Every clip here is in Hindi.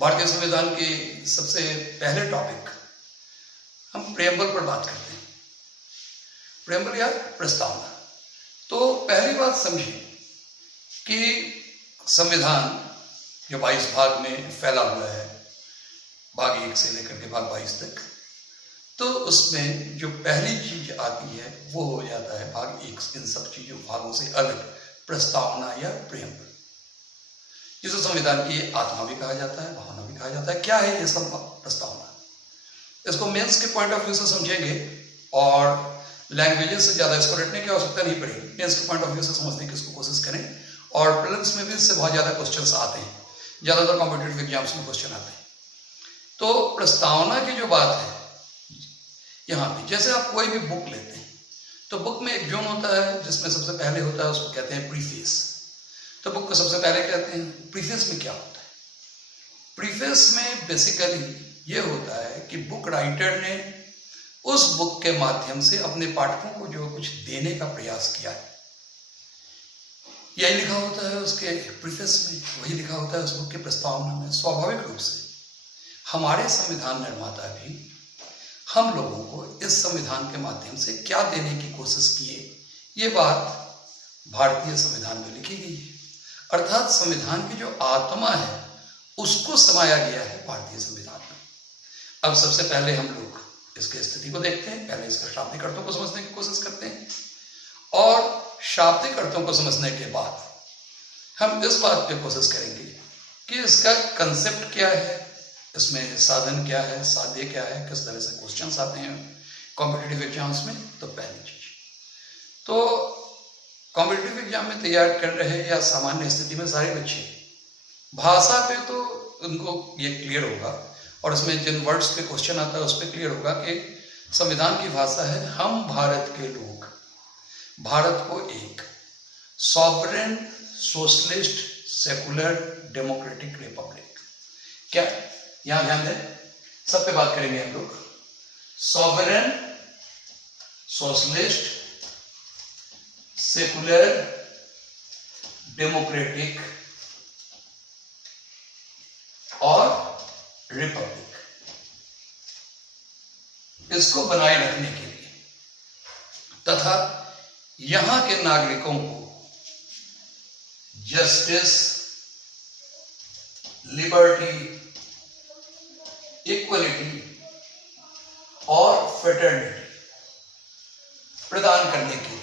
भारतीय संविधान के सबसे पहले टॉपिक हम प्रेम्बल पर बात करते हैं। प्रेम्बल या प्रस्तावना। तो पहली बात समझिए कि संविधान जो 22 भाग में फैला हुआ है, भाग 1 से लेकर के भाग 22 तक, तो उसमें जो पहली चीज आती है वो हो जाता है भाग 1 इन सब चीजों भागों से अलग प्रस्तावना या प्रेम्बल, जिसे संविधान की आत्मा भी कहा जाता है, भावना भी कहा जाता है। क्या है ये सब प्रस्तावना? इसको मेंस के पॉइंट ऑफ व्यू से समझेंगे और लैंग्वेजेस से ज़्यादा इसको रटने की आवश्यकता नहीं पड़ेगी। मेंस के पॉइंट ऑफ व्यू से समझने की इसको कोशिश करें और प्रीलिम्स में भी इससे बहुत ज़्यादा क्वेश्चंस आते हैं, ज़्यादातर कॉम्पिटिटिव एग्जाम्स में क्वेश्चन आते हैं। तो प्रस्तावना की जो बात है यहाँ पे, जैसे आप कोई भी बुक लेते हैं तो बुक में एक जोन होता है जिसमें सबसे पहले होता है, उसको कहते हैं प्रीफेस। तो बुक को सबसे पहले कहते हैं। प्रीफेस में क्या होता है? प्रीफेस में बेसिकली ये होता है कि बुक राइटर ने उस बुक के माध्यम से अपने पाठकों को जो कुछ देने का प्रयास किया है, यही लिखा होता है उसके प्रीफेस में, वही लिखा होता है उस बुक के प्रस्तावना में। स्वाभाविक रूप से हमारे संविधान निर्माता भी हम लोगों को इस संविधान के माध्यम से क्या देने की कोशिश किए, ये बात भारतीय संविधान में लिखी गई है। अर्थात संविधान की जो आत्मा है उसको समाया गया है भारतीय संविधान में। अब सबसे पहले हम लोग इसकी स्थिति को देखते हैं, पहले इसके शाब्दिक अर्थों को समझने की कोशिश करते हैं और शाब्दिक अर्थों को समझने के बाद हम इस बात पे कोशिश करेंगे कि इसका कंसेप्ट क्या है, इसमें साधन क्या है, साध्य क्या है, किस तरह से क्वेश्चंस आते हैं कॉम्पिटिटिव एग्जाम्स में। तो पहली चीज तो कॉम्पिटिटिव एग्जाम में तैयार कर रहे या सामान्य स्थिति में सारे बच्चे भाषा पे तो उनको ये क्लियर होगा और उसमें जिन वर्ड्स पे क्वेश्चन आता है उस पर क्लियर होगा कि संविधान की भाषा है हम भारत के लोग भारत को एक sovereign socialist secular democratic Republic, क्या यहां ध्यान दें, सब पे बात करेंगे हम लोग। सॉवरेन सोशलिस्ट सेकुलर डेमोक्रेटिक और रिपब्लिक, इसको बनाए रखने के लिए तथा यहां के नागरिकों को जस्टिस, लिबर्टी, इक्वलिटी और फ्रेटर्निटी प्रदान करने के लिए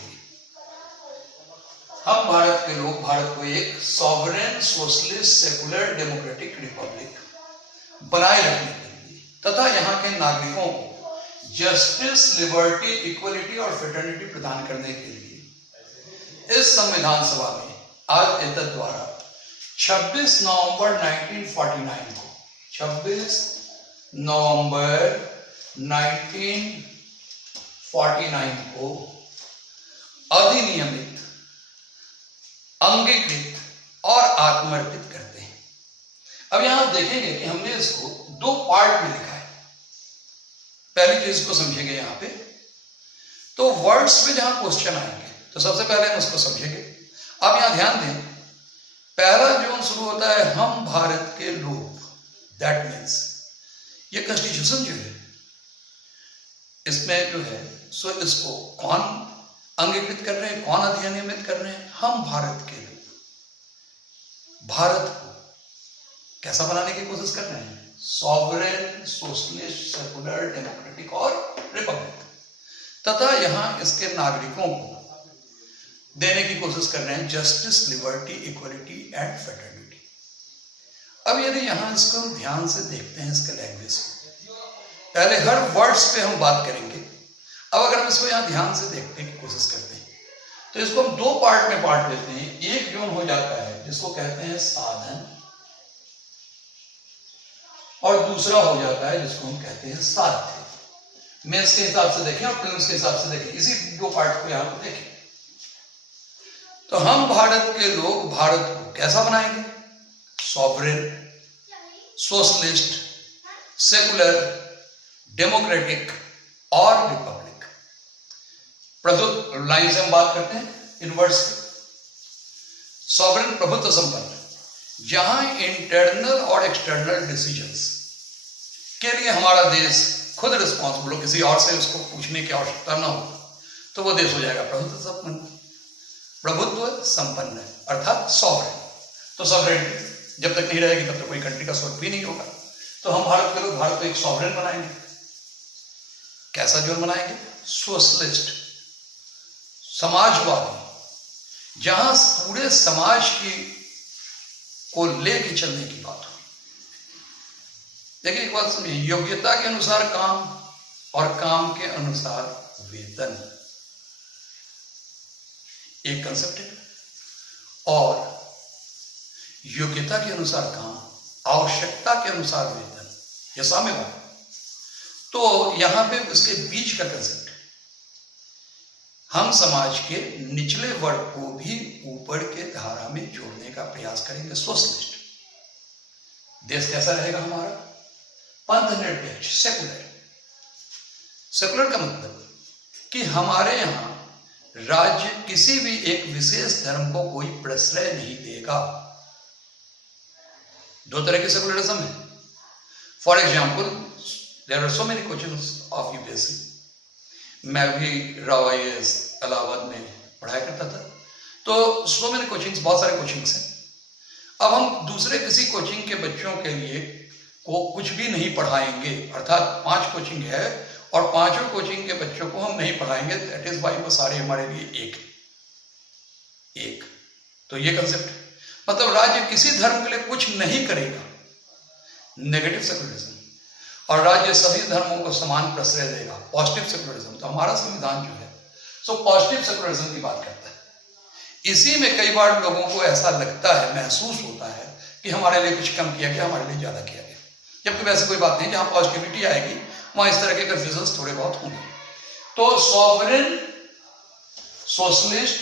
हम भारत के लोग भारत को एक sovereign socialist secular democratic Republic बनाए रखने के लिए तथा यहाँ के नागरिकों को जस्टिस, लिबर्टी, इक्वलिटी और फ्रेटर्निटी प्रदान करने के लिए इस संविधान सभा में आज एतद द्वारा 26 नवंबर 1949 को 26 नवंबर 1949 को अधिनियमित, अंगीकृत और आत्मर्पित करते हैं। अब यहां देखेंगे कि हमने इसको 2 पार्ट में लिखा है। पहली चीज को समझेंगे यहां पे, तो वर्ड्स पे जहां क्वेश्चन आएंगे तो सबसे पहले हम उसको समझेंगे। अब यहां ध्यान दें, पहला जोन शुरू होता है हम भारत के लोग, दैट मीन्स ये कॉन्स्टिट्यूशन जो है इसमें जो है सो इसको कौन अंगीकृत कर रहे हैं, कौन अधिनियमित कर रहे हैं? हम भारत के लोग भारत को कैसा बनाने की कोशिश कर रहे हैं? सॉवरेन सोशलिस्ट सेकुलर डेमोक्रेटिक और रिपब्लिक, तथा यहां इसके नागरिकों को देने की कोशिश कर रहे हैं justice, liberty, equality and fraternity. अब यदि यहां इसको हम ध्यान से देखते हैं इसके लैंग्वेज को, पहले हर वर्ड्स पे हम बात करेंगे। अब अगर हम इसको यहां ध्यान से देखने की कोशिश करते हैं तो इसको हम 2 पार्ट में बांट लेते हैं। एक जोन हो जाता है जिसको कहते हैं साधन और दूसरा हो जाता है जिसको हम कहते हैं साध्य। मेंस के हिसाब से देखें और प्रीलिम्स के हिसाब से देखें, इसी 2 पार्ट को यहां पर देखें। तो हम भारत के लोग भारत को कैसा बनाएंगे? सॉवरेन सोशलिस्ट सेकुलर डेमोक्रेटिक और रिपब्लिक। प्रभुत्व लाइन से हम बात करते हैं इन वर्ड्स की। सॉवरेन प्रभुत्व संपन्न, जहां इंटरनल और एक्सटर्नल डिसीजंस के लिए हमारा देश खुद रिस्पॉन्सिबल हो, किसी और से उसको पूछने की आवश्यकता ना हो, तो वो देश हो जाएगा प्रभुत्व संपन्न, अर्थात सॉवरेन। तो सॉवरेनिटी जब तक नहीं रहेगी तब तक कोई कंट्री का स्वरूप भी नहीं होगा। तो हम भारत के लोग भारत को एक सॉवरेन बनाएंगे। कैसा जोन बनाएंगे? सोशलिस्ट, समाजवादी, जहां पूरे समाज की को लेके चलने की बात हो। देखिए एक बात समझिए, योग्यता के अनुसार काम और काम के अनुसार वेतन, एक कंसेप्ट है। और योग्यता के अनुसार काम, आवश्यकता के अनुसार वेतन, यह साम्यवाद। तो यहां पे उसके बीच का कंसेप्ट है, हम समाज के निचले वर्ग को भी ऊपर के धारा में जोड़ने का प्रयास करेंगे, सोशलिस्ट। देश कैसा रहेगा हमारा? पंथ निरपेक्ष, सेकुलर। सेकुलर का मतलब कि हमारे यहां राज्य किसी भी एक विशेष धर्म को कोई प्रश्रय नहीं देगा। दो तरह के सेकुलरिज्म है। For example, there are so many coachings of UPSC. मैं भी राव IAS इलाहाबाद में पढ़ाया करता था, तो सो मेनी कोचिंग्स, बहुत सारे कोचिंग्स हैं। अब हम दूसरे किसी कोचिंग के बच्चों के लिए को कुछ भी नहीं पढ़ाएंगे, अर्थात 5 कोचिंग है और 5 कोचिंग के बच्चों को हम नहीं पढ़ाएंगे, दैट इज वाई वो सारे हमारे लिए एक। तो ये कंसेप्ट, मतलब राज्य किसी धर्म के लिए कुछ नहीं करेगा, नेगेटिव सेकुलरिज्म, और राज्य सभी धर्मों को समान प्रश्रय देगा, पॉजिटिव सेकुलरिज्म। तो हमारा संविधान जो है सो पॉजिटिव सेकुलरिज्म की बात करता है। इसी में कई बार लोगों को ऐसा लगता है, महसूस होता है कि हमारे लिए कुछ कम किया गया, हमारे लिए ज्यादा किया गया, जबकि वैसे कोई बात नहीं। जहां पॉजिटिविटी आएगी वहां इस तरह के कंफ्यूजन थोड़े बहुत होंगे। तो सॉवरेन, सोशलिस्ट,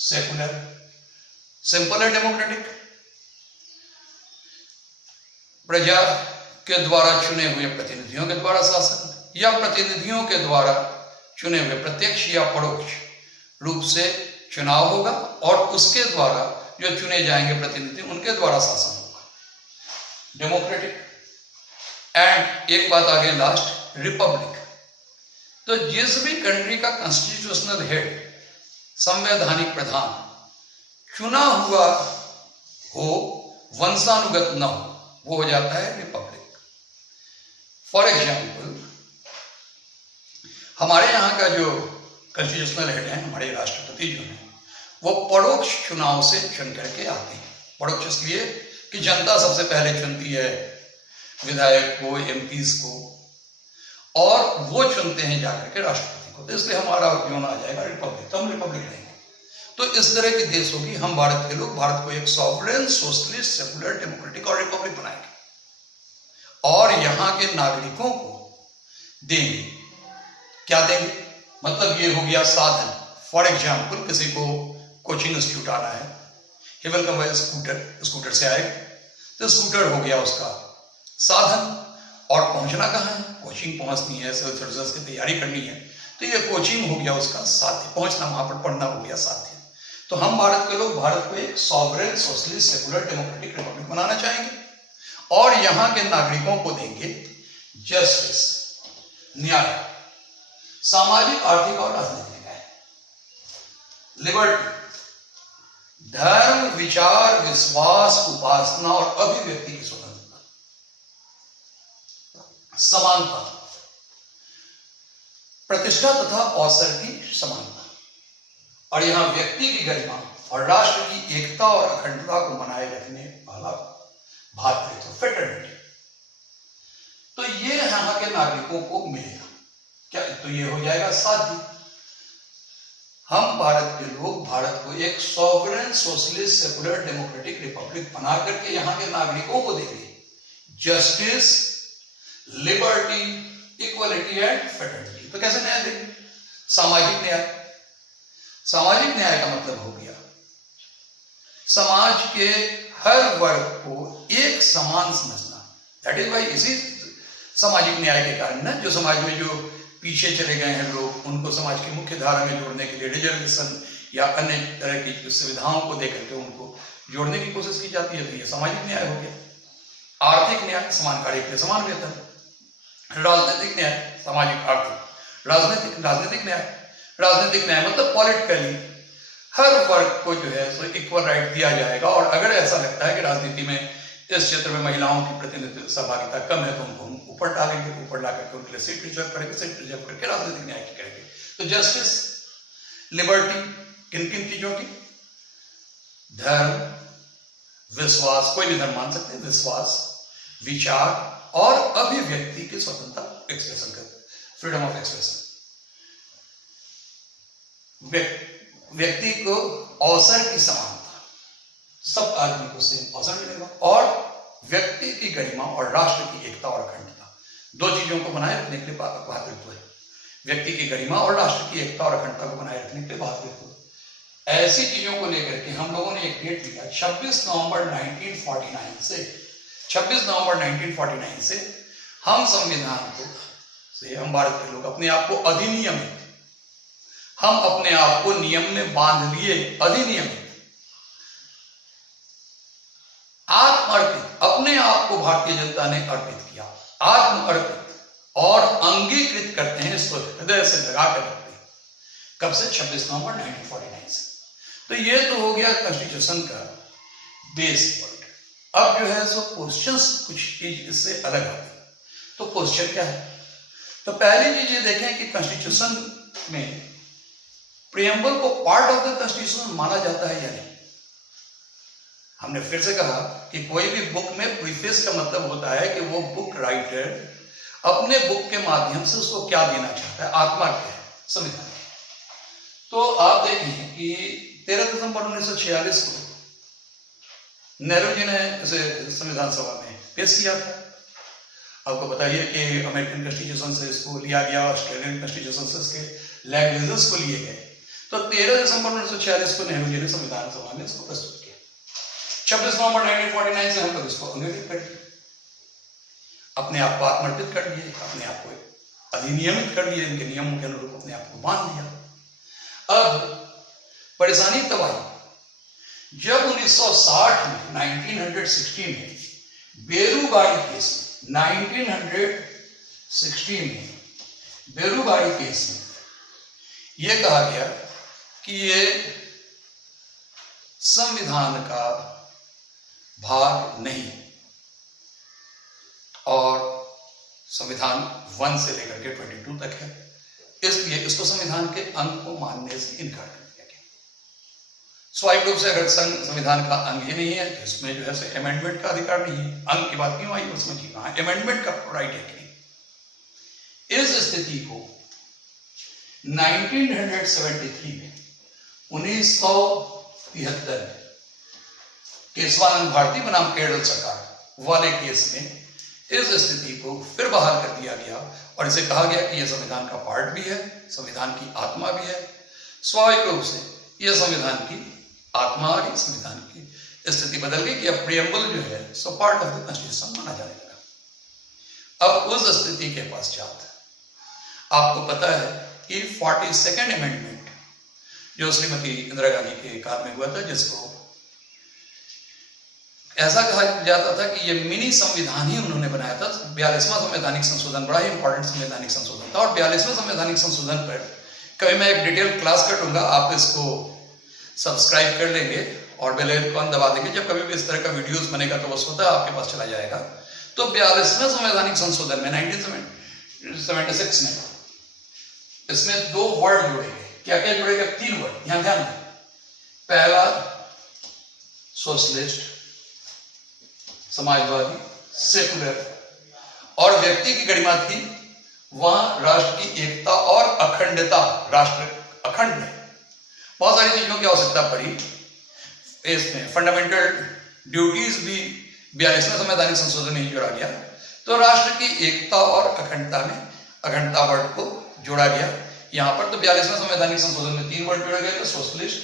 सेकुलर, सिंपल है डेमोक्रेटिक। प्रजा के द्वारा चुने हुए प्रतिनिधियों के द्वारा शासन, या प्रतिनिधियों के द्वारा चुने हुए प्रत्यक्ष या परोक्ष रूप से चुनाव होगा, और उसके द्वारा जो चुने जाएंगे प्रतिनिधि उनके द्वारा शासन होगा, डेमोक्रेटिक। एंड एक बात आगे लास्ट, रिपब्लिक। तो जिस भी कंट्री का कॉन्स्टिट्यूशनल हेड, संवैधानिक प्रधान चुना हुआ हो, वंशानुगत न हो, वो हो जाता है रिपब्लिक। फॉर एग्जाम्पल, हमारे यहाँ का जो कॉन्स्टिट्यूशनल हेड है, हमारे राष्ट्रपति जो हैं, वो परोक्ष चुनाव से चुन करके आते हैं। परोक्ष इसलिए कि जनता सबसे पहले चुनती है विधायक को, MPs को, और वो चुनते हैं जाकर के राष्ट्रपति को। तो इसलिए हमारा जोन आ जाएगा रिपब्लिक, तो हम रिपब्लिक रहेंगे। तो इस तरह के देश होगी, हम भारत के लोग भारत को एक सॉवरेन, सोशलिस्ट, सेकुलर, डेमोक्रेटिक और रिपब्लिक बनाएंगे, और यहाँ के नागरिकों को देंगे। क्या देंगे? मतलब ये हो गया साधन। फॉर एग्जाम्पल, किसी को कोचिंग इंस्टीट्यूट आना है, he will come by scooter से आएगा, तो स्कूटर हो गया उसका साधन। और पहुंचना कहाँ है? कोचिंग पहुंचनी है, सिविल सर्विसेज की तैयारी करनी है, तो ये कोचिंग हो गया उसका साध्य, पहुंचना, वहां पर पढ़ना हो गया साध्य। तो हम भारत के लोग भारत को एक sovereign, socialist, secular, democratic republic बनाना चाहेंगे, और यहां के नागरिकों को देंगे जस्टिस, न्याय, सामाजिक, आर्थिक और राजनीतिक न्याय, लिबर्टी, धर्म, विचार, विश्वास, उपासना और अभिव्यक्ति की स्वतंत्रता, समानता, प्रतिष्ठा तथा अवसर की समानता, और यहां व्यक्ति की गरिमा और राष्ट्र की एकता और अखंडता को बनाए रखने वाला भातृत्व, फेटर्निटी। तो ये यहां के नागरिकों को मिलेगा। क्या? तो ये हो जाएगा साध्य। हम भारत के लोग भारत को एक sovereign, socialist, secular, democratic Republic बना करके यहां के नागरिकों को देंगे justice, liberty, equality and fraternity. तो कैसे न्याय देंगे? सामाजिक न्याय। सामाजिक न्याय का मतलब हो गया समाज के हर वर्ग को एक समान समझना। दैट इज वाई, इसी सामाजिक न्याय के कारण ना, जो समाज में जो पीछे चले गए हैं लोग, उनको समाज की मुख्य धारा में जोड़ने के लिए रिजर्वेशन या अन्य तरह की सुविधाओं को देकर के उनको जोड़ने की कोशिश की जाती है, तो ये सामाजिक न्याय हो गया। आर्थिक न्याय, समान कार्य के लिए समान वेतन। राजनीतिक न्याय, सामाजिक आर्थिक। राजनीतिक न्याय मतलब पॉलिटिकली हर वर्ग को जो है सो इक्वल राइट दिया जाएगा, और अगर ऐसा लगता है कि राजनीति में इस क्षेत्र में महिलाओं की प्रतिनिधित्व सहभागिता कम है तो उनको हम ऊपर डालेंगे, ऊपर ला करके उनके लिए सीट रिजर्व करेंगे, सीट रिजर्व करके राजनीतिक न्याय की करेंगे। तो जस्टिस, लिबर्टी, किन किन चीजों की? धर्म, विश्वास, कोई भी धर्म मान सकते हैं, विश्वास, विचार और अभिव्यक्ति की स्वतंत्रता, एक्सप्रेशन का फ्रीडम ऑफ एक्सप्रेशन। व्यक्ति को अवसर की समानता, सब आदमी को सेम अवसर मिलेगा, और व्यक्ति की गरिमा और राष्ट्र की एकता और अखंडता, दो चीजों को बनाए रखने के लिए भातृत्व है। व्यक्ति की गरिमा और राष्ट्र की एकता और अखंडता को बनाए रखने के लिए भातृत्व। ऐसी चीजों को लेकर के हम लोगों ने एक डेट लिया 26 नवंबर 1949 से 26 नवंबर 1949 से हम संविधान को से हम भारत के लोग अपने आप को अधिनियमित, हम अपने आप को नियम में बांध लिए, अधिनियमित, आत्मअर्पित, अपने आप को भारतीय जनता ने अर्पित किया, आत्मअर्पित और अंगीकृत करते हैं, इसको हृदय से लगा कर रखते हैं। कब से? 26 नवंबर 1949 से। तो ये तो हो गया कॉन्स्टिट्यूशन का बेस वर्ड। अब जो है सो क्वेश्चंस कुछ चीज इससे अलग आते हैं। तो क्वेश्चन क्या है? तो पहली चीज ये देखें कि कॉन्स्टिट्यूशन में प्रियम्बल को पार्ट ऑफ द कॉन्स्टिट्यूशन माना जाता है या नहीं। हमने फिर से कहा कि कोई भी बुक में प्रीफेस का मतलब होता है कि वो बुक राइटर अपने बुक के माध्यम से उसको क्या देना चाहता है, आत्मा क्या है, संविधान। तो आप देखें कि 13 दिसंबर 1946 को नेहरू जी ने इसे संविधान सभा में पेश किया था। आपको बताइए कि अमेरिकन कॉन्स्टिट्यूशन से इसको लिया गया, ऑस्ट्रेलियन कॉन्स्टिट्यूशन से इसके लैंग्वेजेस को लिए गए। तो 13 दिसंबर 1946 को नेहरू जी ने संविधान सभा में इसको प्रस्तुत किया। 26 नवंबर 1949 से हम लोग इसको अंगीकृत कर दिए, अपने आप को आत्मर्पित कर दिए, अपने आप को अधिनियमित कर दिए, इनके नियमों के अनुरूप अपने आप को बांध दिया। अब परेशानी तब आई जब 1960 में 1916 में बेरूगाड़ी केस में 1916 में बेरूगाड़ी केस में यह कहा गया कि ये संविधान का भाग नहीं और संविधान 1 से लेकर के 22 तक है, इसलिए इसको संविधान के अंग को मानने से इनकार कर दिया गया। स्वाभाविक रूप से अगर संविधान का अंग ही नहीं है तो इसमें जो है अमेंडमेंट का अधिकार नहीं है। अंग की बात क्यों आई उसमें जी हाँ, अमेंडमेंट का राइट है कि नहीं। इस स्थिति को 1973 में 1973 में केशवानंद भारती बनाम केरल सरकार वाले केस में इस स्थिति को फिर बहाल कर दिया गया और इसे कहा गया कि यह संविधान का पार्ट भी है, संविधान की आत्मा भी है। स्वाभाविक रूप से यह संविधान की आत्मा आ गई, संविधान की स्थिति बदल गई कि अब प्रियम्बल जो है so part of the constitution माना जाने लगा। अब उस स्थिति के पश्चात आपको पता है कि 42nd अमेंडमेंट जो श्रीमती इंदिरा गांधी के काल में हुआ था, जिसको ऐसा कहा जाता था कि ये मिनी संविधान ही उन्होंने बनाया था। 42वां संवैधानिक संशोधन बड़ा ही इंपॉर्टेंट संवैधानिक संशोधन था और 42वें संवैधानिक संशोधन पर कभी मैं एक डिटेल क्लास कर दूंगा, आप इसको सब्सक्राइब कर लेंगे और बेल आइकन दबा देंगे। जब कभी भी इस तरह का वीडियोस बनेगा तो वो स्वतः आपके पास चला जाएगा। तो 42वें संवैधानिक संशोधन में 1976 में इसमें 2 वर्ड जोड़े गए। क्या क्या जोड़े गए? 3 वर्ड, यहां ध्यान दें। पहला सोशलिस्ट, समाजवादी, सेकुलर, और व्यक्ति की गरिमा थी वहां राष्ट्र की एकता और अखंडता, राष्ट्र अखंड है। बहुत सारी चीजों की आवश्यकता पड़ी। इसमें फंडामेंटल ड्यूटीज भी 42वें संवैधानिक संशोधन में ही जोड़ा गया। तो राष्ट्र की एकता और अखंडता में अखंडता वर्ड को जोड़ा गया यहां पर। तो 42वें संवैधानिक संशोधन में 3 वर्ड जोड़े गए थे, सोशलिस्ट,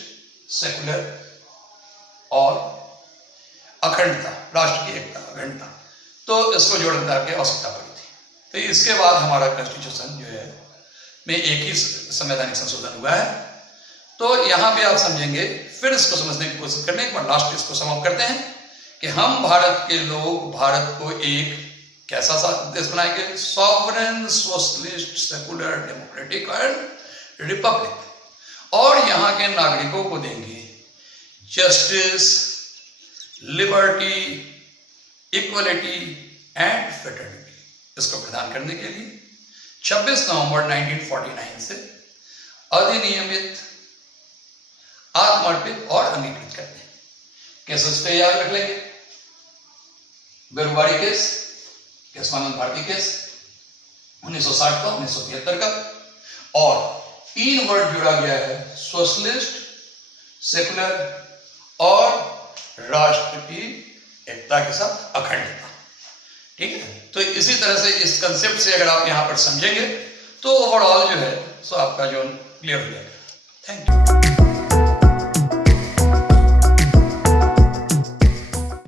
सेकुलर और अखंडता, राष्ट्र की एकता, अखंडता। तो इसको जोड़ने की आवश्यकता पड़ी थी। तो इसके बाद हमारा कॉन्स्टिट्यूशन जो है में एक ही संवैधानिक संशोधन हुआ है तो यहां भी आप समझेंगे, फिर इसको समझने की कोशिश करने, एक बार लास्ट इसको समाप्त करते हैं कि हम भारत के लोग भारत को एक कैसा सा देश बनाएंगे? Sovereign, socialist, secular, democratic and Republic, और यहां के नागरिकों को देंगे justice, liberty, equality and fraternity. इसको प्रदान करने के लिए 26 नवंबर 1949 से अधिनियमित, आत्मर्पित और अंगीकृत करते हैं। केसेस पे याद रख लेंगे, बेरुवाड़ी केस, केशवानंद भारती केस 1960 का, 1973 का, और 3 वर्ड जुड़ा गया है, सोशलिस्ट, सेकुलर और राष्ट्र की एकता के साथ अखंडता। ठीक है, तो इसी तरह से इस कंसेप्ट से अगर आप यहां पर समझेंगे तो ओवरऑल जो है सो आपका जो क्लियर हो जाएगा। Thank you.